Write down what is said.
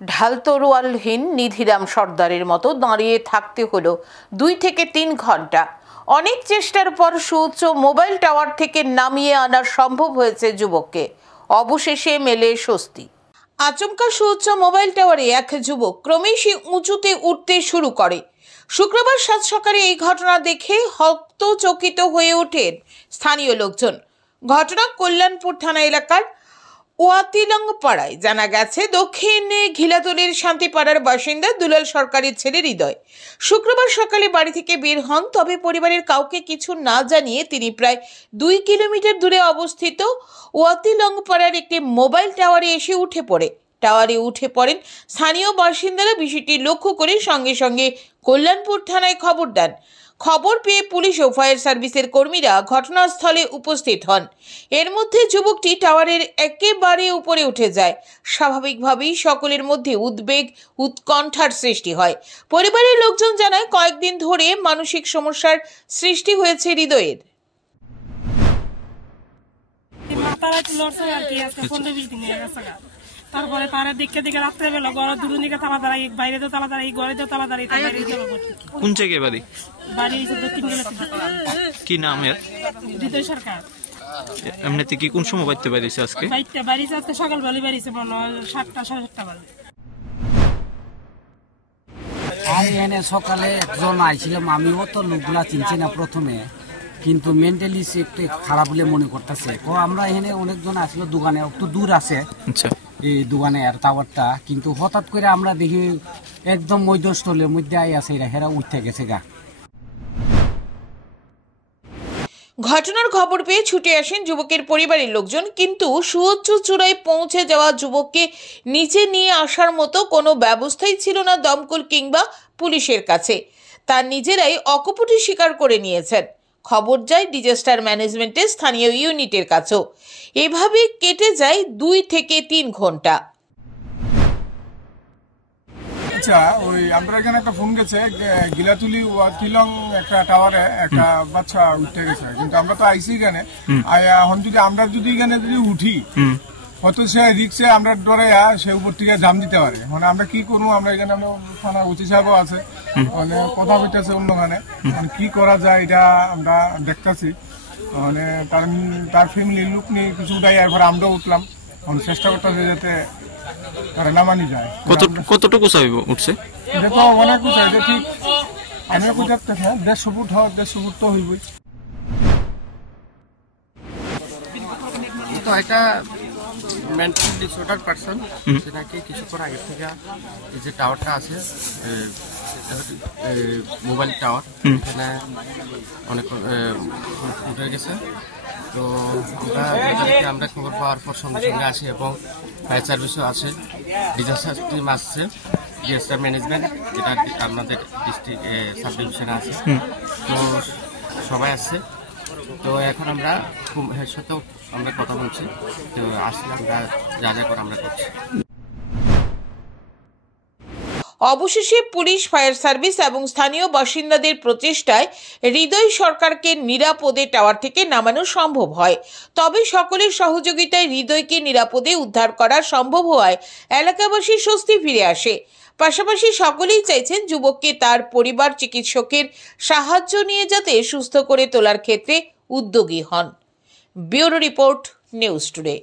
ঢাল তরোয়ালহীন নিধিরাম সর্দারের মতো দাঁড়িয়ে থাকতে হলো 2 থেকে 3 ঘন্টা। অনেক চেষ্টার পর সুউচ্চ মোবাইল টাওয়ার থেকে নামিয়ে আনা সম্ভব হয়েছে যুবককে। অবশেষে মেলে স্বস্তি। আচমকা সুউচ্চ মোবাইল টাওয়ারে এক যুবক ক্রমেই উঁচুতে উঠতে শুরু করে। শুক্রবার সাত সকালে এই ঘটনা দেখে হতচকিত হয়ে ওঠেন স্থানীয় লোকজন। ঘটনা কল্যাণপুর থানা এলাকার ওয়াতিলং পাড়ায়। জানা গেছে, দক্ষিণ ঘিলাতলির শান্তিপাড়ার বাসিন্দা দুলাল সরকারের ছেলে হৃদয় শুক্রবার সকালে বাড়ি থেকে বের হন। তবে পরিবারের কাউকে কিছু না জানিয়ে তিনি প্রায় 2 কিলোমিটার দূরে অবস্থিত ওয়াতিলং পাড়ার একটি মোবাইল টাওয়ারে এসে উঠে পড়েন স্থানীয় বাসিন্দারা। বিষয়টি লক্ষ্য করে সঙ্গে সঙ্গে কল্যাণপুর থানায় খবর দেন। খবর পেয়ে পুলিশ ও ফায়ার সার্ভিসের কর্মীরা ঘটনাস্থলে উপস্থিত হন। এর মধ্যে যুবকটি টাওয়ারের একেবারে উপরে উঠে যায়। স্বাভাবিকভাবেই সকলের মধ্যে উৎকণ্ঠার সৃষ্টি হয়। পরিবারের লোকজন জানায়, কয়েকদিন ধরে মানসিক সমস্যার সৃষ্টি হয়েছে হৃদয়ের। তারপরে তারা দেখে রাত্রে বেলা ঘর দুটো দিকে তালা দাঁড়াই, বাইরে তো তালা দাঁড়াই, ঘরে তো তালা দাঁড়াই। কোন জায়গায় বাড়ি? বাড়ি দক্ষিণ কি নাম এর? হৃদয় সরকার। এমনিতে কি কোন সময় বাড়তে পারিস আজকে? বাড়িছে আজকে সকাল বেলা বাড়িছে, মনে হয় 7টা সাড়ে 7টা বাজে। আমি এনে সকালে একজন আইছিলাম, আমিও তো লোকগুলা চিনছি না প্রথমে, কিন্তু মেন্টালি সে একটু খারাপ বলে মনে করতেছে। আমরা এখানে অনেকজন আসলো, দোকানে একটু দূর আছে এই দোকানে আর টাওয়ারটা, কিন্তু হঠাৎ করে আমরা দেখি একদম মধ্যস্থলের মধ্যে আই আছে, হেরা উঠতে গেছে গা। ঘটনার খবর পেয়ে ছুটে আসেন যুবকের পরিবারের লোকজন, কিন্তু সুউচ্চ চূড়ায় পৌঁছে যাওয়া যুবককে নিচে নিয়ে আসার মতো কোনো ব্যবস্থাই ছিল না দমকল কিংবা পুলিশের কাছে। তার নিজেরাই অকপটে স্বীকার করে নিয়েছেন। খবর যায় ডিজাস্টার ম্যানেজমেন্টের স্থানীয় ইউনিটের কাছেও। এভাবে কেটে যায় 2 থেকে 3 ঘন্টা। আচ্ছা, ওই আমরা এখানে একটা ফোন গেছে, গিলাতুলি ওয়াতিলং একটা টাওয়ারে একটা বাচ্চা উঠতে গেছে, কিন্তু আমরা তো আইসি এখানে। এখন যদি আমরা এখানে উঠি, হয়তো সে রিক্সে আমরা ডরে সে উপর থেকে জাম দিতে পারে। মানে আমরা কি করবো, আমরা এখানে থানা ওসি সাহেবও আছে, মানে কথা বলতেছে অন্যখানে, কি করা যায় এটা আমরা দেখতেছি। মানে তার ফ্যামিলির লোক নিয়ে কিছু উঠাই, এরপরে আমরাও উঠলাম, চেষ্টা করতেছে যাতে নামানি যায়। কতটুকু উঠছে? এটা তো অনেক উঁচা, এটা ঠিক আমি বুঝতে 150 ফুট হয়, 150 ফুট তো হইবই। তো এটা মেন্টাল ডিসঅর্ডার পারসন, সেটাকে কিছুক্ষণ আগে থেকে এই যে টাওয়ারটা আছে মোবাইল টাওয়ার, এখানে অনেক উঠে গেছে। তো আমরা খবর পাওয়ার পর সঙ্গে সঙ্গে আসি এবং ফায়ার সার্ভিসও আছে, ডিজাস্টার টিম আসছে, ডিজাস্টার ম্যানেজমেন্ট যেটা আমাদের ডিস্ট্রিক্ট সাব ডিভিশনে আছে, তো সবাই আসছে। তো এখন আমরা এর সাথেও আমরা কথা বলছি, তো আসলে আমরা যা করে আমরা করছি। অবশেষে পুলিশ, ফায়ার সার্ভিস এবং স্থানীয় বাসিন্দাদের প্রচেষ্টায় হৃদয় সরকারকে নিরাপদে টাওয়ার থেকে নামানো সম্ভব হয়। তবে সকলের সহযোগিতায় হৃদয়কে নিরাপদে উদ্ধার করা সম্ভব হওয়ায় এলাকাবাসীর স্বস্তি ফিরে আসে। পাশাপাশি সকলেই চাইছেন যুবককে তার পরিবার চিকিৎসকের সাহায্য নিয়ে যাতে সুস্থ করে তোলার ক্ষেত্রে উদ্যোগী হন। Bureau report, news today.